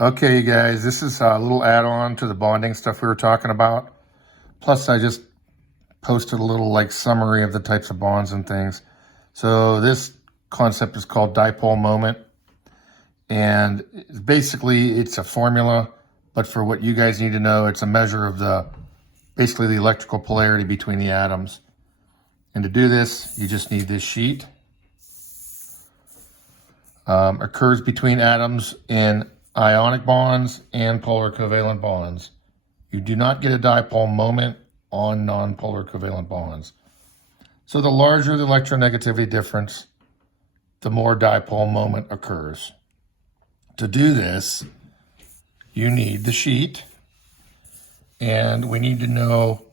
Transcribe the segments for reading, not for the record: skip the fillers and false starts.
Okay, you guys, this is a little add-on to the bonding stuff we were talking about. Plus, I just posted a little like summary of the types of bonds and things. So this concept is called dipole moment. And basically, it's a formula, but for what you guys need to know, it's a measure of basically the electrical polarity between the atoms. And to do this, you just need this sheet. Occurs between atoms in ionic bonds and polar covalent bonds. You do not get a dipole moment on nonpolar covalent bonds. So the larger the electronegativity difference, the more dipole moment occurs. To do this, you need the sheet, and we need to know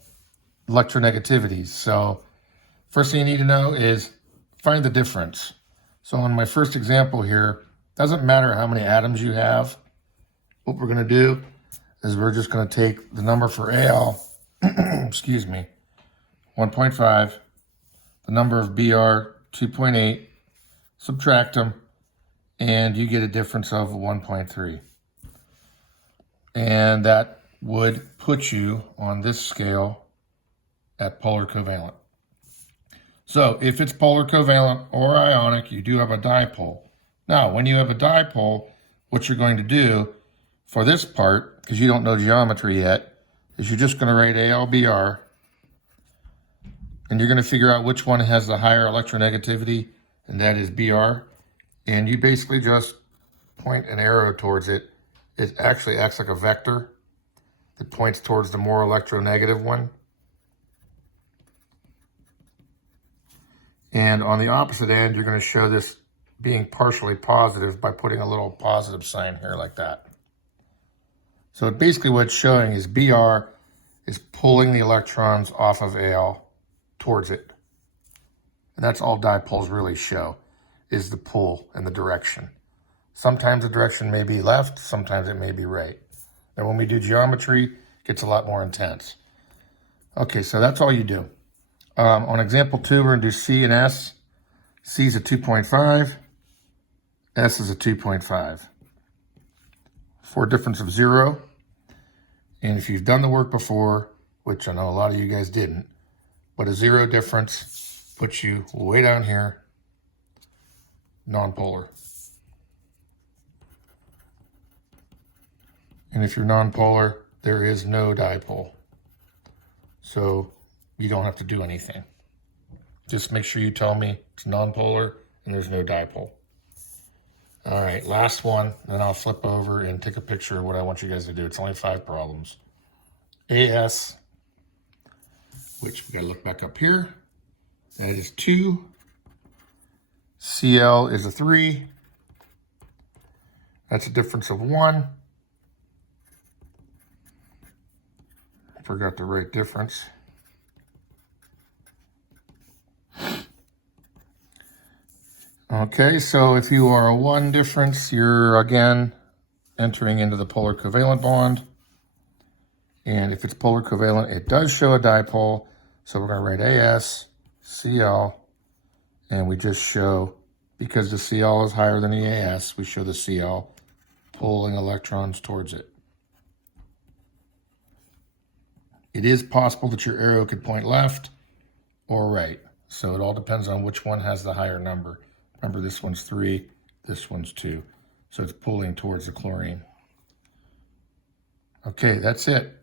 electronegativities. So first thing you need to know is find the difference. So on my first example here, doesn't matter how many atoms you have. What we're going to do is we're just going to take the number for Al, excuse me, 1.5, the number of Br, 2.8, subtract them, and you get a difference of 1.3. And that would put you on this scale at polar covalent. So if it's polar covalent or ionic, you do have a dipole. Now, when you have a dipole, what you're going to do for this part, because you don't know geometry yet, is you're just going to write AlBr, and you're going to figure out which one has the higher electronegativity, and that is Br. And you basically just point an arrow towards it. It actually acts like a vector that points towards the more electronegative one. And on the opposite end, you're going to show this being partially positive by putting a little positive sign here like that. So basically what it's showing is Br is pulling the electrons off of Al towards it. And that's all dipoles really show, is the pull and the direction. Sometimes the direction may be left, sometimes it may be right. And when we do geometry, it gets a lot more intense. Okay, so that's all you do. On example 2, we're going to do C and S. C is a 2.5. S is a 2.5. For a difference of 0. And if you've done the work before, which I know a lot of you guys didn't, but a 0 difference puts you way down here, nonpolar. And if you're nonpolar, there is no dipole. So you don't have to do anything. Just make sure you tell me it's nonpolar and there's no dipole. All right, last one, then I'll flip over and take a picture of what I want you guys to do. It's only 5 problems. AS, which we gotta look back up here. That is 2. CL is a 3. That's a difference of 1. Forgot to write difference. Okay, so if you are a 1 difference, you're again entering into the polar covalent bond. And if it's polar covalent, it does show a dipole. So we're going to write AS, CL, and we just show, because the CL is higher than the AS, we show the CL pulling electrons towards it. It is possible that your arrow could point left or right. So it all depends on which one has the higher number. Remember, this one's 3, this one's 2. So it's pulling towards the chlorine. Okay, that's it.